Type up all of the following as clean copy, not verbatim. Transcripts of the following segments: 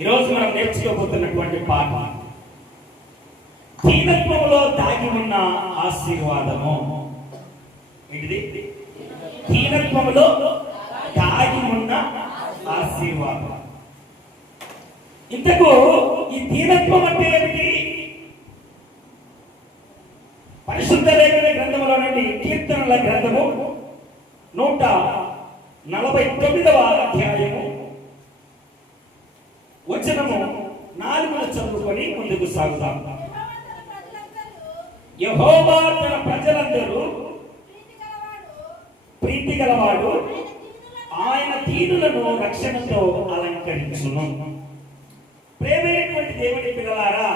ఈరోజు మనం నేర్చుకోబోతున్నటువంటి పాట దీనత్వములో దాగి ఉన్న ఆశీర్వాదము. ఏంటిది? దీనత్వములో దాగి ఉన్న ఆశీర్వాదం. ఇంతకు ఈ దీనత్వం అంటే ఏమిటి? పరిశుద్ధ లేఖన గ్రంథములో నుండి కీర్తనల గ్రంథము 149వ అధ్యాయము వచనము 4 చదువుకొని ముందుకు సాగుదాం. యెహోవా తన ప్రజలందరూ ప్రీతి గలవాడు, ఆయన దీనులను రక్షణతో అలంకరించును. ప్రేమైనటువంటి దేవుని పిల్లలారా,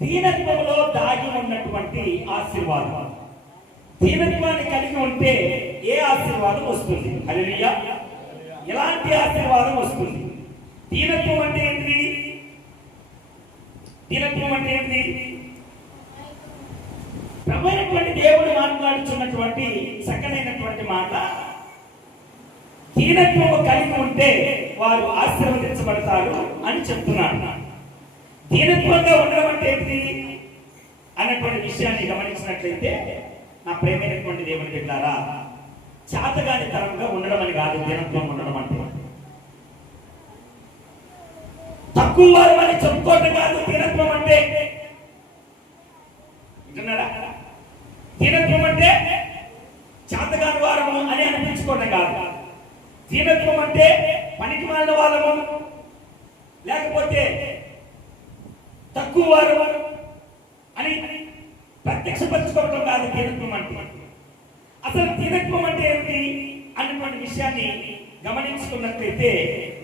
దీనత్వములో దాగి ఉన్నటువంటి ఆశీర్వాదం. దీనత్వాన్ని కలిగి ఉంటే ఏ ఆశీర్వాదం వస్తుంది? హల్లెలూయా! ఎలాంటి ఆశీర్వాదం వస్తుంది? దీనత్వం అంటే ఏంటి? దీనత్వం అంటే ఏంటి? ప్రభువైనటువంటి దేవుడు మాట్లాడుతున్నటువంటి చక్కనైనటువంటి మాట, దీనత్వము కలిగి ఉంటే వారు ఆశీర్వదించబడతారు అని చెప్తున్నాడు. దీనత్వంగా ఉండడం అంటే ఏంటి అన్నటువంటి విషయాన్ని గమనించినట్లయితే, నా ప్రేమైనటువంటి దేవుని బిడ్డలారా, చాతగాని తరంగా ఉండడం అని కాదు దీనత్వం ఉండడం అంటే. తక్కువ వారు అని చెప్పుకోవడం కాదు దీనత్వం అంటే. వింటున్నారా? దీనత్వం అంటే చాతగాని వారము అని అనిపించుకోవడం కాదు. దీనత్వం అంటే పనికి మాలిన వాళ్ళము, లేకపోతే తక్కువ వారు అని ప్రత్యక్షపరచుకోవడం కాదు దీనత్వం అంటే. అసలు దీనత్వం అంటే ఏమిటి అన్నటువంటి విషయాన్ని గమనించుకున్నట్లయితే,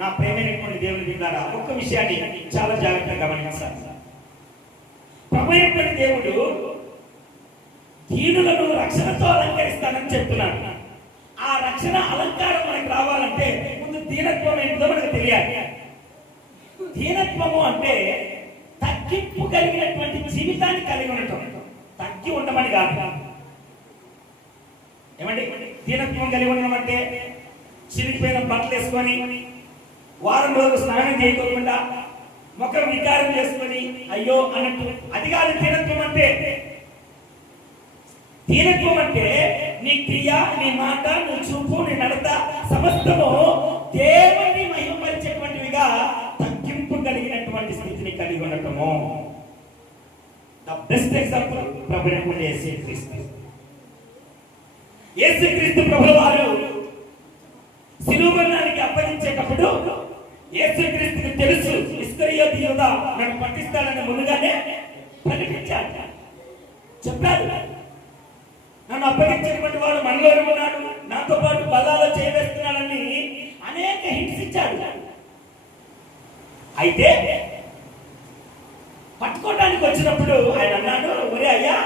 నా ప్రేమైనటువంటి దేవుని బిడ్డలారా, ఒక్క విషయాన్ని చాలా జాగ్రత్తగా గమనించాలి. ప్రభువైనటువంటి దేవుడు దీనులను రక్షణతో అలంకరిస్తానని చెప్తున్నాడు. ఆ రక్షణ అలంకారం మనకు రావాలంటే ముందు దీనత్వం ఏంటో మనకు తెలియాలి. దీనత్వము అంటే తగ్గింపు కలిగినటువంటి జీవితాన్ని కలిగి ఉండటం. తగ్గి ఉండమని కాదు. ఏమండి? దీనత్వం కలిగి ఉండడం అంటే చిరిగిపోయిన బట్టలు వేసుకొని వారం రోజులు స్నానం చేయకోకుండా ముఖం వికారం చేసుకొని అయ్యో అన్నట్టు, అది కాదు దీనత్వం అంటే. దీనత్వం అంటే నీ క్రియ, నీ మాట, నీ చూపు, నీ నడత సమస్తము దేవుని మహిమపరిచేటువంటివిగా తగ్గింపు కలిగినటువంటి స్థితిని కలిగి ఉండటము. ద బెస్ట్ ఎగ్జాంపుల్ ప్రభువైనటువంటి యేసుక్రీస్తు. యేసుక్రీస్తు ప్రభువు వారు శిలువ మరణానికి అప్పగించేటప్పుడు యేసుక్రీస్తుకు తెలుసు, ఇస్కరియోతు యూదా నన్ను పట్టిస్తాడని ముందుగానే ప్రకటించాడు, చెప్పాడు. నన్ను అప్పగించేటువంటి వాడు మనలోనే ఉన్నాడు, నాతో పాటు బల్లాలో చేయవేస్తున్నాడని అనేక హింట్స్ ఇచ్చాడు. అయితే పట్టుకోవడానికి వచ్చినప్పుడు ఆయన అన్నాడు, ఒరే అయ్యా,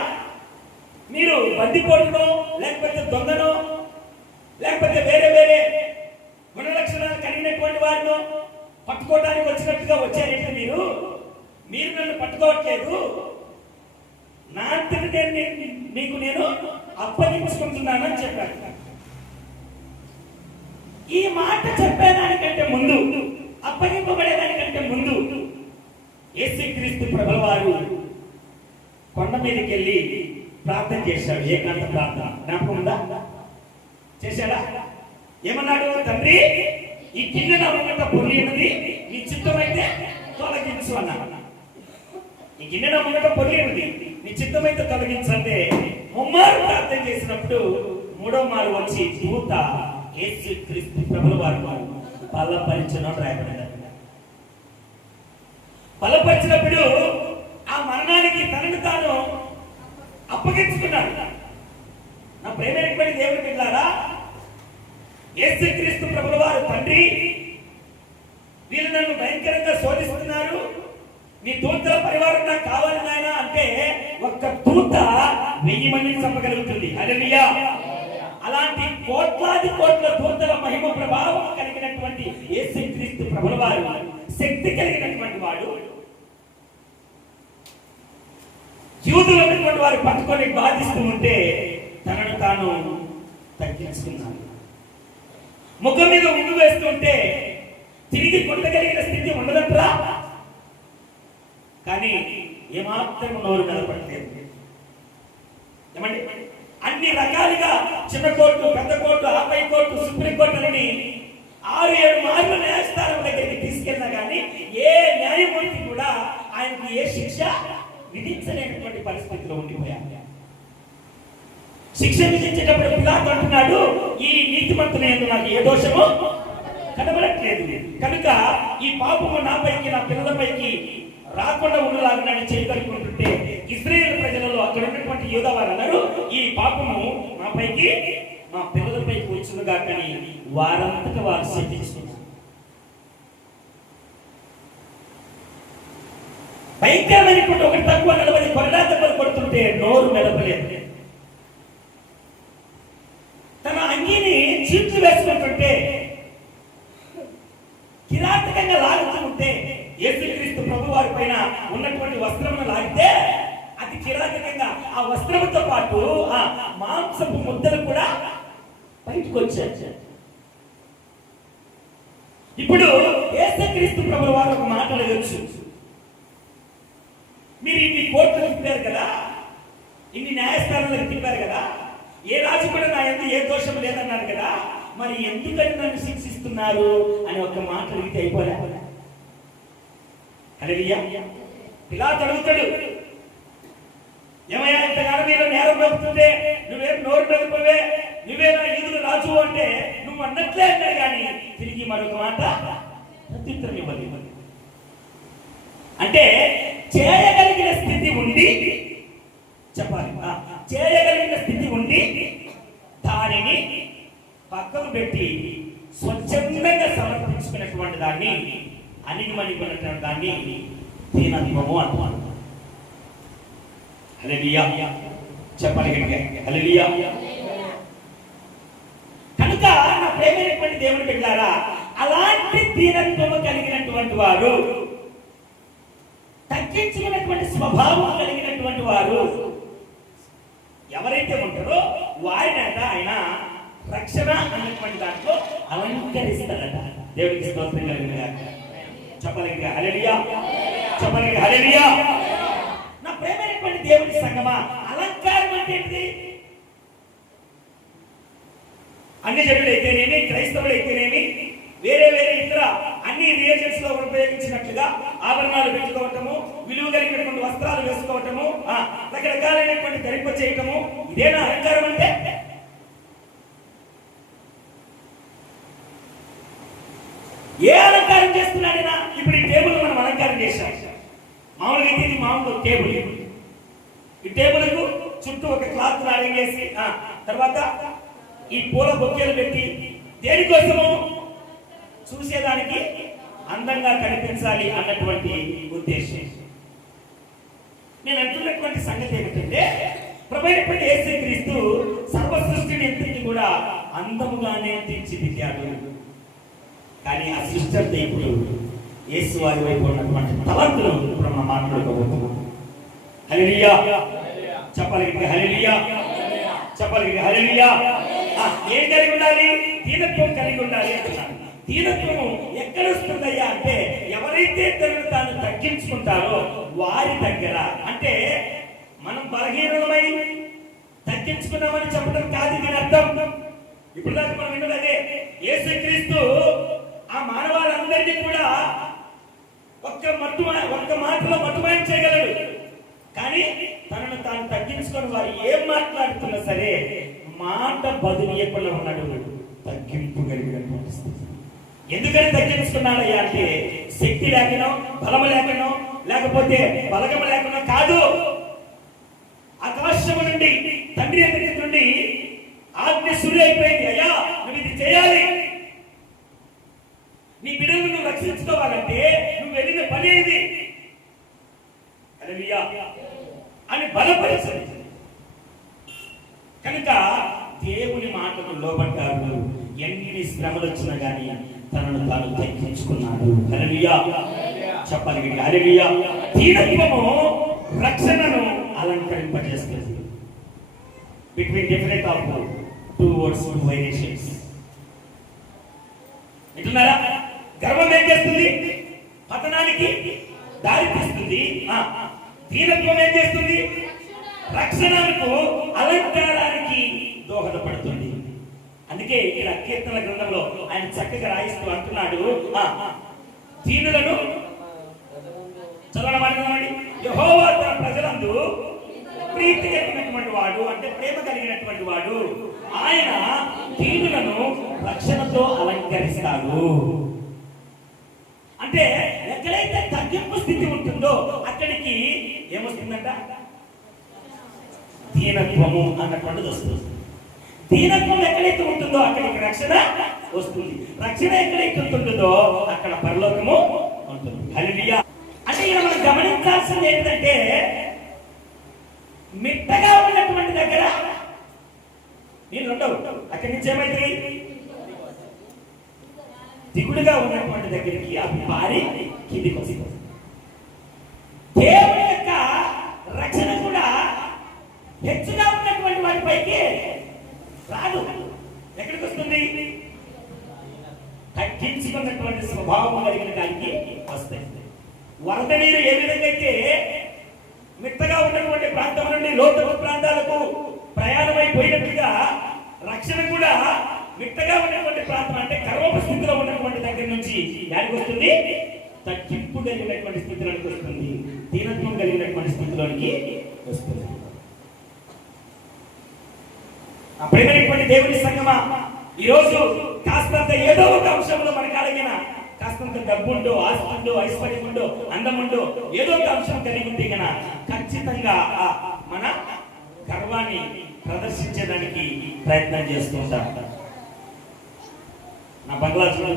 మీరు బందిపోటునో లేకపోతే దొంగనో లేకపోతే వేరే వేరే గుణలక్షణాలు కలిగినటువంటి వారినో పట్టుకోవడానికి వచ్చినట్టుగా వచ్చారంటే మీరు నన్ను పట్టుకోవట్లేదు, నా అంతటి నీకు నేను అప్పగించుకుంటున్నానని చెప్పాడు. ఈ మాట చెప్పేదానికంటే ముందు, అప్పగింపబడేదానికంటే ముందు యేసుక్రీస్తు ప్రభువు వారు కొండ మీదకి వెళ్ళి ప్రార్థన చేశాడు. ఏకాంత ప్రార్థన జ్ఞాపకం ఉందా? చేశాడా? ఏమన్నాడు? తండ్రి, ఈ గిన్నె నా ముంగట పొర్లినది, నీ చిత్తమైతే తొలగించు అన్నాడు. ఈ గిన్నె నా ముంగట పొర్లినది, నీ చిత్తమైతే తొలగించంటే ముమ్మారు ప్రార్థన చేసినప్పుడు 3వ మారు వచ్చి దూత యేసుక్రీస్తు ప్రభువు వారు బలపరిచను రాయబడింది. బలపరిచినప్పుడు ఆ మరణానికి తనను తాను అప్పగించుకున్నాడు. నా ప్రేమైనటువంటి దేవుని బిడ్డలారా, యేసుక్రీస్తు ప్రభువు వారు, తండ్రి, వీళ్ళు నన్ను భయంకరంగా శోధిస్తున్నారు, నీ దూతల పరివారం నాకు కావాలి నాయన అంటే ఒక్క దూత 1000 మందిని చంపగలుగుతుంది. హల్లెలూయా! అలాంటి కోట్లాది కోట్ల దూతల మహిమ ప్రభావం కలిగినటువంటి యేసుక్రీస్తు ప్రభువు వారు, శక్తి కలిగినటువంటి వాడు, యూదులు ఉన్నటువంటి వారు పట్టుకొని బాధిస్తూ ఉంటే తనను తాను తగ్గించుకున్నాడు. ముఖం మీద ఉండు వేస్తుంటే తిరిగి కొట్టగలిగిన స్థితి ఉండదంటరా. కానీ ఏమాత్రం నోరు కనపడలేదు. ఏమండి, అన్ని రకాలుగా చిన్న కోర్టు, పెద్ద కోర్టు, ఆపై కోర్టు, సుప్రీం కోర్టులని 6-7 మార్లు న్యాయస్థానం దగ్గరికి తీసుకెళ్ళినా కానీ ఏ న్యాయమూర్తి కూడా ఆయనకు ఏ శిక్ష విధించలేనటువంటి పరిస్థితిలో ఉండిపోయారు. శిక్ష విధించేటప్పుడు పిలాతు అంటున్నాడు, ఈ నీతిమంతుని యందు నాకు ఏ దోషము కనబడట్లేదు, కనుక ఈ పాపము నాపైకి, నా పిల్లలపైకి రాకుండా ఉండలాగా నేను చేయగలుగుతుంటే ఇశ్రాయేలు ప్రజలలో అక్కడ ఉన్నటువంటి యూదా వారు అన్నారు, ఈ పాపము నాపైకి, మా పిల్లలపైకి వచ్చిందిగా, కానీ వారంతటా వారు శపించుకున్నారు. భయంకరమైనటువంటి ఒకటి తక్కువ 40 కొరడా దెబ్బలు కొడుతుంటే నోరు మెదపలేదు. తన అంగీని చీట్లు వేసుకుంటుంటే, కిరాతకంగా లాగుతూ ఉంటే, యేసుక్రీస్తు ప్రభు వారి పైన ఉన్నటువంటి వస్త్రమును లాగితే అది కిరాతకంగా ఆ వస్త్రముతో పాటు ఆ మాంసపు ముద్దలు కూడా బయటకు వచ్చాయి. ఇప్పుడు యేసుక్రీస్తు ప్రభు వారు ఒక మాట అడగచ్చు, మీరు ఇన్ని కోర్టులు తిప్పారు కదా, ఇన్ని న్యాయస్థానాలకు తిప్పారు కదా, ఏ రాజు కూడా నా యందు ఏ దోషం లేదన్నారు కదా, మరి ఎందుకని నన్ను శిక్షిస్తున్నారు అని ఒక మాట అడిగితే అయిపోలే. హల్లెలూయా. పిలాతు అడుగుతాడు, ఏమయ్యా ఇంతకాలం మీరు నేరం మోపుతుంటే నువ్వేం నోరు మెదపవే, నువ్వేనా యూదుల రాజు అంటే నువ్వు అన్నట్లే అన్నాడు, కానీ తిరిగి మరొక మాట ప్రత్యుత్తరం ఇవ్వలేదు. అంటే చేయగలిగిన స్థితి ఉండి, చెప్పాలి, చేయగలిగిన స్థితి ఉండి దానిని పక్కకు పెట్టి స్వచ్ఛందంగా సమర్పించుకున్నటువంటి దాన్ని, అణిగిమణిగినటువంటి దాన్ని దీనత్వము అంటారు. హల్లెలూయా. చెప్పాలి గట్టిగా హల్లెలూయా. కనుక నా ప్రేమైనటువంటి దేవుని బిడ్డలారా, అలాంటి దీనత్వము కలిగినటువంటి వారు, తగ్గించుకున్నటువంటి స్వభావం కలిగినటువంటి వారు ఎవరైతే ఉంటారో వారిని ఆయన రక్షణ అన్నటువంటి దాంట్లో అలంకరిస్తారట. దేవుడికి స్తోత్రం కలిగిన చెప్పాలి హల్లెలూయా. చెప్పాలి హల్లెలూయా. నా ప్రేమైనటువంటి దేవుని సంగమా, అలంకారం అంటే ఏంటిది? అన్ని జనులైతేనేమి, క్రైస్తవులైతేనేమి, వేరే వేరే ఇతర అన్ని రిలీజియన్స్ లో ఉపయోగించినట్లుగా ఆభరణాలు పెట్టుకోవటము, విలువ కలిగినటువంటి వస్త్రాలు వేసుకోవటము, రకరకాలైనటువంటి ధరింప చేయటము, ఇదేనా అలంకారం అంటే? ఏ అలంకారం చేస్తున్నాడైనా? ఇప్పుడు ఈ టేబుల్ మనం అలంకారం చేశాం. మామూలుగా అయితే ఇది మామూలు టేబుల్. ఈ టేబుల్ కు చుట్టూ ఒక క్లాత్ అరేంజ్ చేసి తర్వాత ఈ పూల బొకేలు పెట్టి, దేనికోసము? చూసేదానికి అందంగా కనిపించాలి అన్నటువంటి ఉద్దేశం. నేను అంటున్నటువంటి సంగతి ఏమిటంటే, ప్రభువైనటువంటి యేసుక్రీస్తు సర్వ సృష్టిని ఎంతటి కూడా అందముగానే తీర్చిదిద్దాడు. కానీ ఆ సృష్టి అంతా ఇప్పుడు యేసు వారి వైపు ఉన్నటువంటి తలంతులు ఇప్పుడు మనం మాట్లాడుకోబోతున్నాం. హల్లెలూయా. చెప్పాలి హల్లెలూయా. చెప్పాలి హల్లెలూయా. ఏం కలిగి ఉండాలి? దీనత్వం కలిగి ఉండాలి అంటున్నాను. దీనత్వము ఎక్కడ వస్తుందయ్యా అంటే, ఎవరైతే తనను తాను తగ్గించుకుంటారో వారి దగ్గర. అంటే మనం బలహీనమై తగ్గించుకున్నామని చెప్పడం కాదు దీని అర్థం. ఇప్పుడు దాకా మనం విన్నది అదే. యేసుక్రీస్తు ఆ మానవాళ్ళందరినీ కూడా ఒక్క మాటలో మటుమాయం చేయగలడు. కానీ తనను తాను తగ్గించుకొని వారు ఏం మాట్లాడుతున్నా సరే మాట బదులియకుండా ఉన్నాడు. తగ్గింపు కలిగినటువంటి స్థితి. ఎందుకని తగ్గించుకున్నాడయ్యా అంటే, శక్తి లేకనో, బలము లేకనో, లేకపోతే బలగము లేకనో కాదు. ఆకాశము నుండి తండ్రి దగ్గర నుండి ఆజ్ఞ సురి అయిపోయింది, అయ్యా నువ్వు ఇది చేయాలి, నీ బిడ్డలను నువ్వు రక్షించుకోవాలంటే నువ్వు వెళ్ళిన పని ఇది అని బలపరిచింది. కనుక దేవుని మాటకు లోబడ్డాడు. ఎన్ని శ్రమలు వచ్చినా గానీ తనను తాను తగ్గించుకున్నాడు. హల్లెలూయా. చెప్పాలి హల్లెలూయా. దీనత్వము రక్షణను అలంకరింపజేస్తుంది. Between different of 2 words, 2 variations. వింటున్నారా? గర్వం ఏం చేస్తుంది? పతనానికి దారి తీస్తుంది. దీనత్వం ఏం చేస్తుంది? రక్షణకు, అలంకారానికి దోహదపడుతుంది. అందుకే ఇక్కడ కీర్తనల గ్రంథంలో ఆయన చక్కగా రాయిస్తూ అంటున్నాడు, దీనులను చదవడం, యెహోవా తన ప్రజలందు ప్రీతి కలిగినటువంటి వాడు, అంటే ప్రేమ కలిగినటువంటి వాడు. ఆయన దీనులను రక్షణతో అలంకరిస్తాడు. అంటే ఎక్కడైతే తగ్గింపు స్థితి ఉంటుందో అక్కడికి ఏమొస్తుందంట? దీనత్వము అన్నటువంటిది వస్తుంది. దీనత్వం ఎక్కడైతే ఉంటుందో అక్కడికి రక్షణ వస్తుంది. రక్షణ ఎక్కడైతే ఉంటుందో అక్కడ పరలోకము ఉంటుంది. హల్లెలూయా. అంటే ఇక్కడ మనం గమనించాల్సింది ఏంటంటే, మిట్టగా ఉన్నటువంటి దగ్గర నీళ్ళు ఉండవు. అక్కడి నుంచి ఏమైంది? దిగుడుగా ఉన్నటువంటి దగ్గరికి అవి పారి కిందికి వస్తుంది. దేవుని యొక్క రక్షణ కూడా హెచ్చుగా ఉన్నటువంటి వాటిపైకి రాదు. ఎక్కడికి వస్తుంది? తగ్గించుకున్నటువంటి స్వభావం కలిగిన దానికి వస్తాయి. వరద నీరు ఏ విధంగా అయితే మిట్టగా ఉన్నటువంటి ప్రాంతం నుండి లోతట్టు ప్రాంతాలకు ప్రయాణమైపోయినట్లుగా రక్షణ కూడా మిట్టగా ఉన్నటువంటి ప్రాంతం, అంటే గర్వపు స్థితిలో ఉన్నటువంటి దగ్గర నుంచి యాడికి వస్తుంది? తగ్గింపు కలిగినటువంటి స్థితిలోనికి వస్తుంది. దీనత్వం కలిగినటువంటి స్థితిలోనికి వస్తుంది. ప్రేమైనటువంటి దేవుని సంగమా, ఈరోజు కాస్తంత ఏదో ఒక అంశంలో మనకు అడిగిన కాస్తంత డబ్బుండో, ఆస్తుండో, ఐశ్వర్యం ఉండో, అందముండో, ఏదో ఒక అంశం కలిగి ఉంటే కన్నా ఖచ్చితంగా మన గర్వాన్ని ప్రదర్శించడానికి ప్రయత్నం చేస్తూ ఉంటాం. నా బంగ్లా చూడు,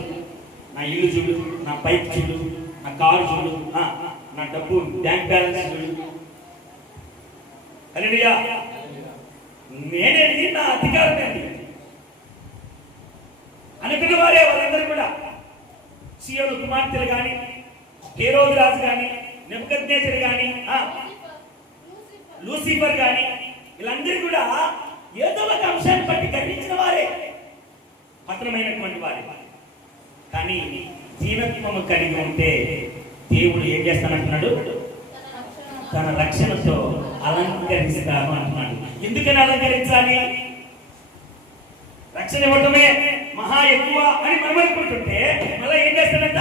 నా ఇల్లు చూడు, నా బైక్ చూడు, నా కారు చూడు, నా డబ్బు బ్యాంక్ బ్యాలెన్స్ చూడు. హల్లెలూయా. నేనేది, నా అధికారం ఏంటి అనుకున్న వారే వాళ్ళందరూ కూడా సీయోను కుమార్తెలు కానీ, హేరోదు రాజు కానీ, నెబుకద్నెజరు కానీ, లూసిఫర్ కానీ, వీళ్ళందరూ కూడా ఏదో ఒక అంశాన్ని బట్టి గర్వించిన వారే, పతనమైనటువంటి వారే. కానీ దీనత్వము కలిగి ఉంటే దేవుడు ఏం చేస్తానంటున్నాడు? తన రక్షణతో అలంకరిస్తాను అంటున్నాడు. ఎందుకని అలంకరించాలి? రక్షణ ఇవ్వటమే మహా ఎక్కువ అని మనం అనుకుంటుంటే మళ్ళీ ఏం చేస్తాడంట?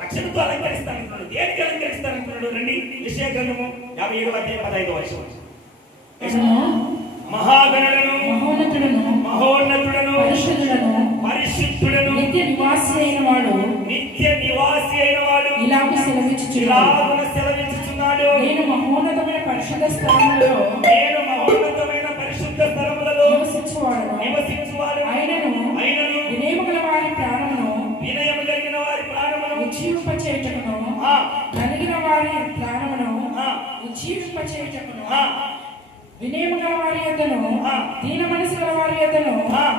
రక్షణతో అలంకరిస్తానంటున్నాడు. దేనికి అలంకరిస్తానంటున్నాడు? రండి, యెషయా గ్రంథము 57:15. మహాగణులను, మహోన్నతులను, పరిశుద్ధులను, నిత్య నివాసి అయిన వాడు ఇలాగ సెలవించుచున్నాడు. నేను మహోన్నతమైన పరిశుద్ధ స్థలములలో నివసించువాడు. ఆయనను వినయము గల వారి ప్రాణమును ఉజ్జీవింపచేయుటకును, నలిగిన వారి ప్రాణమును ఉజ్జీవింపచేయుటకును, వినయము గల వారి యొద్దను, దీన మనసు గల వారి యొద్దను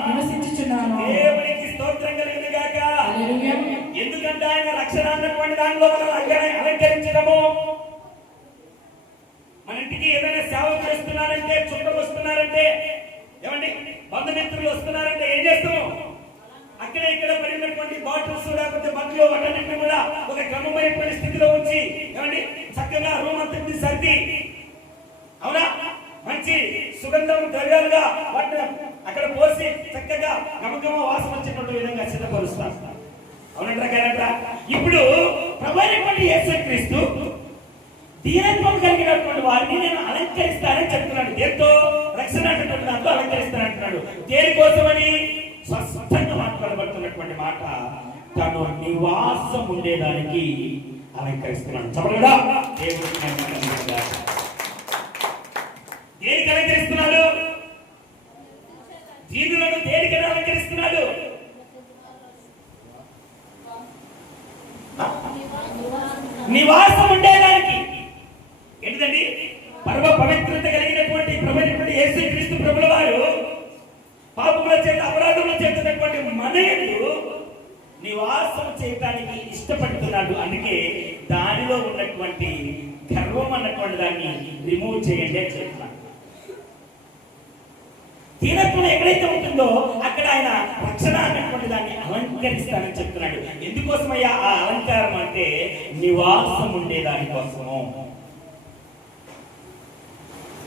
నివసించుచున్నాను. దేవునికి స్తోత్రం కలుగును గాక. హల్లెలూయా. ఎందుకంటే ఆయన రక్షణ అన్నటువంటి దానిలో మనం అలంకరించడము. మన ఇంటికి ఏదైనా సేవ చేస్తున్నారంటే, చుట్టం వస్తున్నారంటే, ఏమండి బంధుమిత్రులు వస్తున్నారంటే ఏం చేస్తాము? అక్కడ ఇక్కడ పడినటువంటి బాటిల్స్ లేకపోతే బట్టలు వాటన్నింటినీ కూడా ఒక క్రమమైనటువంటి స్థితిలో ఉంచి, ఏమండి చక్కగా రూమ్ అంతటి సర్ది, అవునా, మంచి సుగంధం ద్రవ్యాలుగా వాటిని అక్కడ పోసి చక్కగా గమగమ వాసన వచ్చేటువంటి విధంగా సిద్ధపరుస్తారు. అవునంటారా? ఇప్పుడు ప్రభువైనటువంటి యేసుక్రీస్తు దీనత్వం కలిగినటువంటి వారిని నేను అలంకరిస్తానని చెప్తున్నాడు. దేంతో? రక్షణ అన్నటువంటి దాంతో అలంకరిస్తానంటున్నాడు. దేనికోసమని? స్పష్టంగా మాట్లాడబడుతున్నటువంటి మాట, తను నివాసం ఉండేదానికి అలంకరిస్తున్నాడు. చెప్పగలడా? దేవుడికి దేనికి అలంకరిస్తున్నాడు? దీనులను దేనికని అలంకరిస్తున్నాడు? నివాసం ఉండేదానికి. ఏంటిదండి? పరమ పవిత్రత కలిగినటువంటి ప్రభువైనటువంటి యేసుక్రీస్తు ప్రభుల వారు పాపముల చేత, అపరాధముల చేతటువంటి మనయుడు నివాసం చేయడానికి ఇష్టపడుతున్నాడు. అందుకే దానిలో ఉన్నటువంటి గర్వం అన్నటువంటి దాన్ని రిమూవ్ చేయండి అని చెప్తున్నాడు. దీనత్వం ఎక్కడైతే ఉంటుందో అక్కడ ఆయన రక్షణ అలంకరిస్తానని చెప్తున్నాడు. ఎందుకోసమయ్యా ఆ అలంకారం అంటే నివాసం ఉండే దానికోసము.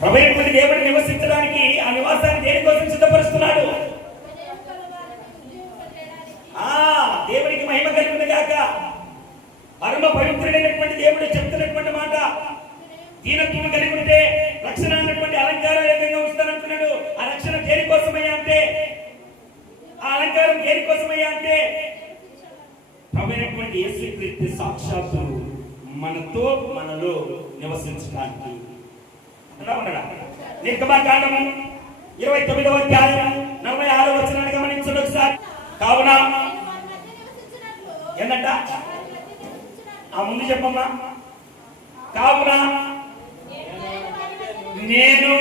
ప్రభువైనటువంటి దేవుడు నివసించడానికి ఆ నివాసాన్ని దేనికోసం సిద్ధపరుస్తున్నాడు? దేవునికి మహిమ కలుగును గాక. పరమ పవిత్రుడైనటువంటి దేవుడు చెప్తున్నటువంటి మాట, దీనత్వం కలిగి ఉంటే రక్షణ అన్నటువంటి అలంకారం ఏ విధంగా ఉంచుతానంటున్నాడు. ఆ రక్షణ దేనికోసమయ్యా అంటే, ఆ అలంకారం దేనికోసమయ్యా అంటే ప్రభువైనటువంటి యేసుక్రీస్తు సాక్షాత్తు మనలో నివసించడానికి. నిర్గమకాండము 29వ అధ్యాయం 46వ వచనాన్ని గమనించండి ఒకసారి. కావున ఏంటంట? ఆ ముందు చెప్పమ్మా. కావున నేను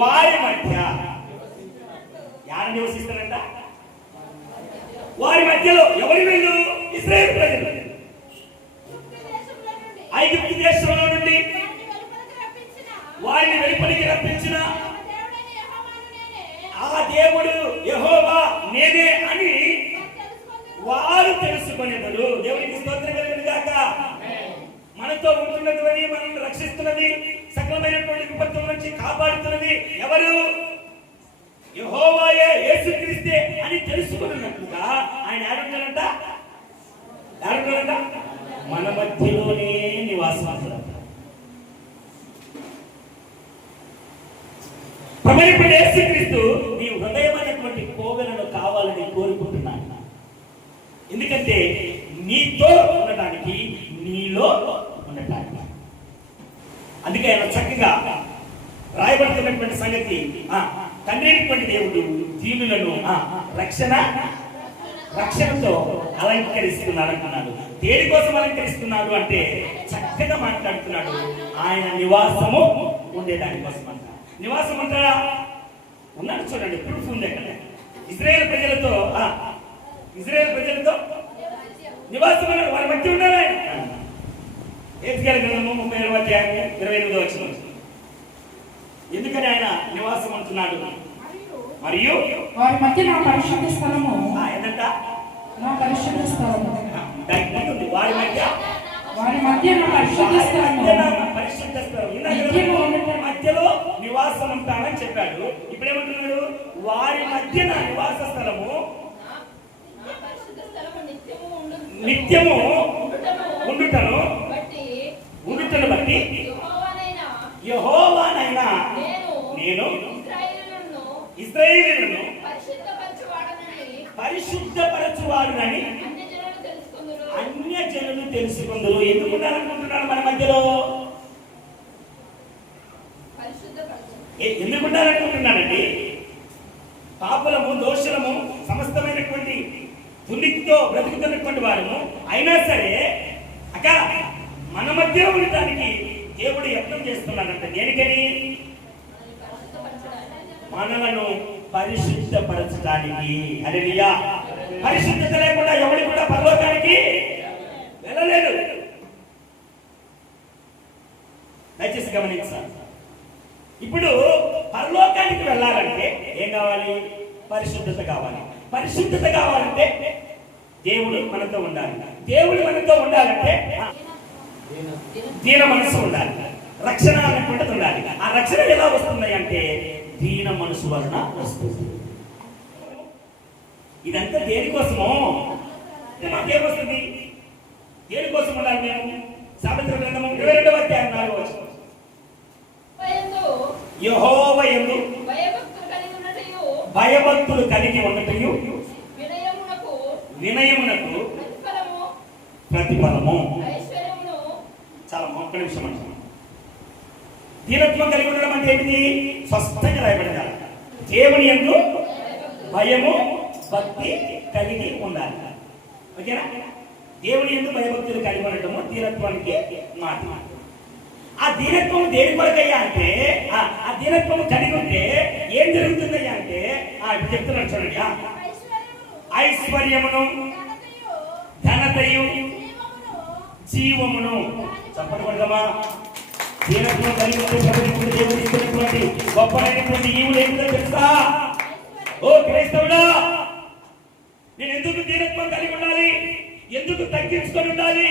వారి మధ్య యారు నివసిస్తారంట? వారి మధ్యలో. ఎవరి వీళ్ళు? ఇశ్రాయేలు ప్రజలు. ఐగుప్తు దేశంలో నుండి వారిని వెలుపలికి రప్పించిన ఆ దేవుడు యెహోవా నేనే అని వారు తెలుసుకునేవారు. దేవునికి స్తోత్రం కలుగును గాక. మనతో ఉంటున్నది, మనల్ని రక్షిస్తున్నది, సకలమైనటువంటి విపత్తుల నుంచి కాపాడుతున్నది ఎవరు? యెహోవాయే, యేసుక్రీస్తే అని తెలుసుకున్నట్లుగా ఆయన ఏడుంటారంట? మన మధ్యలోనే నివాసం. ప్రభువైనటువంటి యేసుక్రీస్తు నీ హృదయమైనటువంటి కోవెలను కావాలని కోరుకుంటున్నాను. ఎందుకంటే నీతో ఉండటానికి, నీలో ఉండటానికి. అందుకే ఆయన చక్కగా రాయబడుతున్నటువంటి సంగతి, తండ్రి అయినటువంటి దేవుడు దీనులను రక్షణతో అలంకరిస్తున్నాడు అంటున్నాడు. దేనికోసం అలంకరిస్తున్నాడు అంటే చక్కగా మాట్లాడుతున్నాడు. ఆయన నివాసము ఉండేదానికోసం అంట. నివాసం అంటారా? ఉన్నాడు, చూడండి, ప్రూఫ్ ఉంది అక్కడ. ఇశ్రాయేలు ప్రజలతో నివాసం అన్నాడు. వారి మధ్య ఉన్నాడు ఆయన. హెజ్కేలు గ్రంథము 32వ అధ్యాయం 28వ వచనం. ఎందుకని ఆయన నివాసం అంటున్నాడు? మరియు వారి మధ్య నా పరిశుద్ధ స్థలము. ఏంటంట? నా పరిశుద్ధ స్థలము. వారి మధ్య నా పరిశుద్ధ స్థలము. మధ్యలో నివాసం ఉంటానని చెప్పాడు. ఇప్పుడు ఏమంటున్నాడు? వారి మధ్య నా నివాస స్థలము నిత్యము ఉండుటను బట్టి యెహోవానైనా నేను ఇశ్రాయేలును పరిశుద్ధపరచువాడునని అన్యజనులు తెలుసుకుందరు. ఎందుకుంటారనుకుంటున్నాడు మన మధ్యలో? ఎందుకుంటారనుకుంటున్నాడండి? పాపులము, దోషులము, సమస్తమైనటువంటి దుర్నీతితో బ్రతుకుతున్నటువంటి వారము అయినా సరే మన మధ్యలో ఉండటానికి దేవుడు యత్నం చేస్తున్నాడంట. దేనికని? మనలను పరిశుద్ధపరచడానికి. హల్లెలూయా. పరిశుద్ధత లేకుండా ఎవరు కూడా పరలోకానికి వెళ్ళలేదు. దయచేసి గమనించాలి. ఇప్పుడు పరలోకానికి వెళ్ళాలంటే ఏం కావాలి? పరిశుద్ధత కావాలి. పరిశుద్ధత కావాలంటే దేవుడు మనతో ఉండాలి. దేవుడు మనతో ఉండాలంటే దీన మనసు ఉండాలి. రక్షణ అనేటువంటిది ఉండాలి. ఆ రక్షణ ఎలా వస్తుంది అంటే దీన మనసు వలన వస్తుంది. ఇదంతా దేనికోసమో? మాకేమొస్తుంది? దేనికోసం ఉండాలి మేము? సామెతల గ్రంథము 22వ అధ్యాయం 4వ వచనం. యెహోవా యందు భయభక్తులు కలిగి ఉన్నట్టు వినయమునకు ప్రతిఫలము. చాలా ఒక్క నిమిషం అంటున్నాం. దీనత్వం కలిగి ఉండడం అంటే ఏంటిది? స్పష్టంగా రాయబడింది. దేవుని యందు భయము భక్తి కలిగి ఉండాలి. ఓకేనా? దేవుని యందు భయభక్తులు కలిగి ఉండటము దీనత్వానికి మాట. ఆ దీనత్వం దేని కొరకయ్యా అంటే, ఆ దీనత్వం కలిగి ఉంటే ఏం జరుగుతుందయ్యా అంటే ఇప్పుడు చెప్తున్నాడు చూడండి. ఐశ్వర్యమును, ఘనతయు, జీవమును. చెప్పకూడదమ్మా. దీనత్వం కలిగి ఉంటే దేవుడు ఇస్తున్నటువంటి గొప్పనైనటువంటి ఈవులు ఏంటో తెలుసా? ఓ క్రైస్తవుడా, నేను ఎందుకు దీనత్వం కలిగి ఉండాలి? ఎందుకు తగ్గించుకొని ఉండాలి?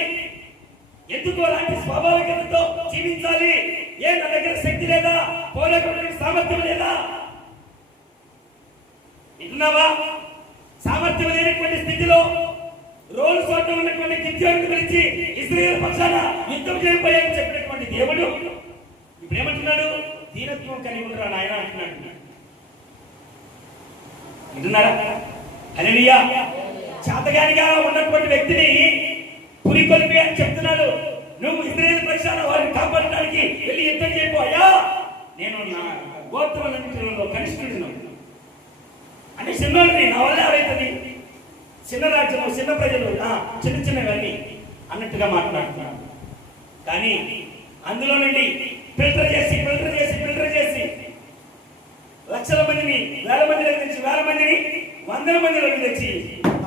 ఎందుకు అలాంటి స్వాభావికతతో జీవించాలి? ఏ నా దగ్గర శక్తి లేదా? పోరాటం సామర్థ్యం లేదా? వింటున్నావా? సామర్థ్యం లేనటువంటి స్థితిలో రోల్ చోట ఉన్నటువంటి గిద్యోను గురించి ఇశ్రాయేలు పక్షాన యుద్ధం చేయబోయాలని చెప్పినటువంటి దేవుడు ఇప్పుడు ఏమంటున్నాడు? దీనత్వం కలిగి ఉండరా నాయన అంటున్నాడు. వింటున్నారా? హల్లెలూయా. చేతగానిగా ఉన్నటువంటి వ్యక్తిని పురికొల్పి అని చెప్తున్నాడు. నువ్వు ఇశ్రాయేలు పక్షాన వారిని కాపాడడానికి వెళ్ళి యుద్ధం చేయబోయా? నేను నా గోత్రాలలో కనిష్ఠుడిను అంటే చిన్నోడిని, నా వల్ల ఎవరైతుంది? చిన్న రాజ్యము, చిన్న ప్రజలు, చిన్న చిన్నవన్నీ అన్నట్టుగా మాట్లాడుతున్నాడు. కానీ అందులో నుండి ఫిల్టర్ చేసి లక్షల మందిని, వేల మందిలోకి తెచ్చి, వేల మందిని వందల మందిలోకి తెచ్చి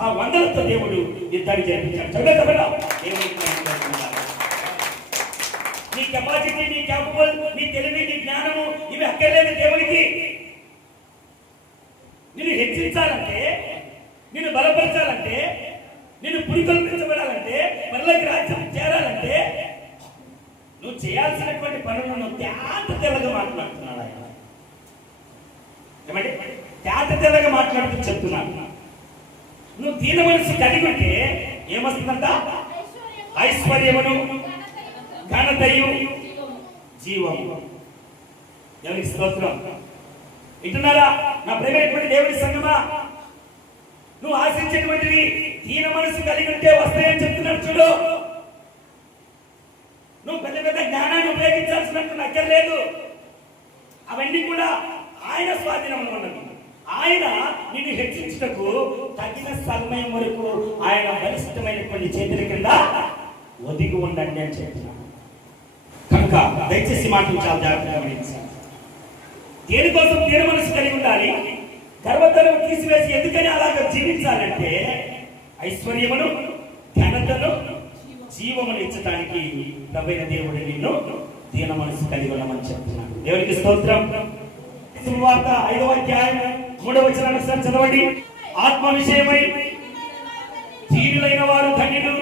ఆ వందలతో దేవుడు యుద్ధాన్ని జరిపించాడు. నీ కెపాసిటీ, నీ క్యాపబుల్, నీ తెలివి, నీ జ్ఞానము ఇవి అక్కర్లేదు దేవునికి. నిన్ను హెచ్చించాలంటే, నిన్ను బలపరచాలంటే, నిన్ను పురికొల్పించబడాలంటే, పరలోకి రాజ్యం చేరాలంటే నువ్వు చేయాల్సినటువంటి పనులను తేట తెల్లగా మాట్లాడుతున్నాడు ఆయన. ఏమంటే తేట తెల్లగా మాట్లాడుతూ చెప్తున్నాడు. నువ్వు దీన మనసు కలిగి ఉంటే ఏమొస్తుందంట? ఐశ్వర్యమును, ఘనతయు, జీవము. దేవునికి స్తోత్రం. వింటున్నారా నా ప్రేమైనటువంటి దేవుని సంగమా? నువ్వు ఆశించేటువంటివి దీన మనసు కలిగి ఉంటే వస్తాయని చెప్తున్నాడు. చూడు, నువ్వు పెద్ద పెద్ద జ్ఞానాన్ని ఉపయోగించాల్సినట్టు అక్కర్లేదు. అవన్నీ కూడా ఆయన స్వాధీనంలో ఉన్నవి. ఆయన నిన్ను హెచ్చించుటకు తగిన సమయం వరకు ఆయన బలిష్టమైనటువంటి చేతుల కింద ఒదిగి ఉండండి అని చెప్తున్నాడు. కనుక దయచేసి మాటలు చాలా జాగ్రత్తగా గమనించాలి. దేనికోసం దీన మనసు కలిగి ఉండాలి? గర్వతను తీసివేసి ఎందుకని అలాగ జీవించాలంటే ఐశ్వర్యమును, ఘనతను, జీవమును ఇచ్చడానికి ప్రభువైన దేవుడు నిన్ను దీన మనసు కలిగి ఉండమని చెప్తున్నాడు. దేవునికి స్తోత్రం. సువార్త 5వ అధ్యాయం 3వ వచనాన్ని చదవండి. ఆత్మ విషయమై దీనులైన వారు ధన్యులు,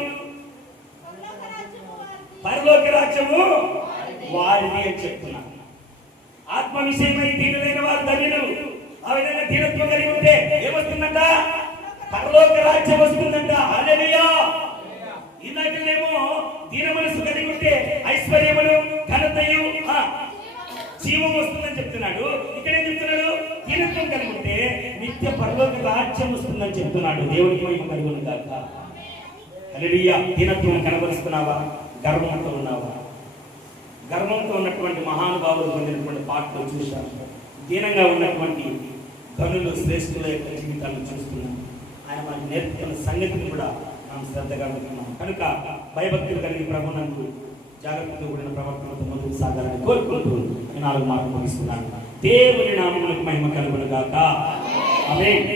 పరలోక రాజ్యము వారిది అని చెప్తున్నాడు. ఆత్మ విషయమై దీనులైన వారు ధన్యులు. ఆ విధంగా దీనత్వం కలిగి ఉంటే ఏమొస్తుందంట? పరలోక రాజ్యం వస్తుందంట. హల్లెలూయా. ఇందాకనేమో దీన మనసు కలిగి ఉంటే ఐశ్వర్యములు, ఘనతయు, జీవం వస్తుందని చెప్తున్నాడు. ఇక్కడ ఏం చెప్తున్నాడు? దీనత్వం కలిగి ఉంటే నిత్య పరలోక రాజ్యం వస్తుందని చెప్తున్నాడు. దేవునికి మహిమ కలుగును గాక. హల్లెలూయా. దీనత్వం కనబరుస్తున్నావా? గర్వంతో ఉన్నావా? గర్వంతో ఉన్నటువంటి మహానుభావులు పొందినటువంటి పాటలు చూశాను. దీనంగా ఉన్నటువంటి గనులు, శ్రేష్ఠుల యొక్క జీవితాలను చూస్తున్నాం. ఆయన మనకు నేర్పుతున్న సంగతిని కూడా మనం శ్రద్ధగా ఉంటున్నాం. కనుక భయభక్తులు కలిగి ప్రభునందు జాగ్రత్తతో కూడిన ప్రవర్తనతో ముందుకు సాగాలని కోరుకుంటూ 4 మాటలు ముగిస్తున్నాను. దేవుని నామములకు మహిమ కలుగును గాక. ఆమేన్.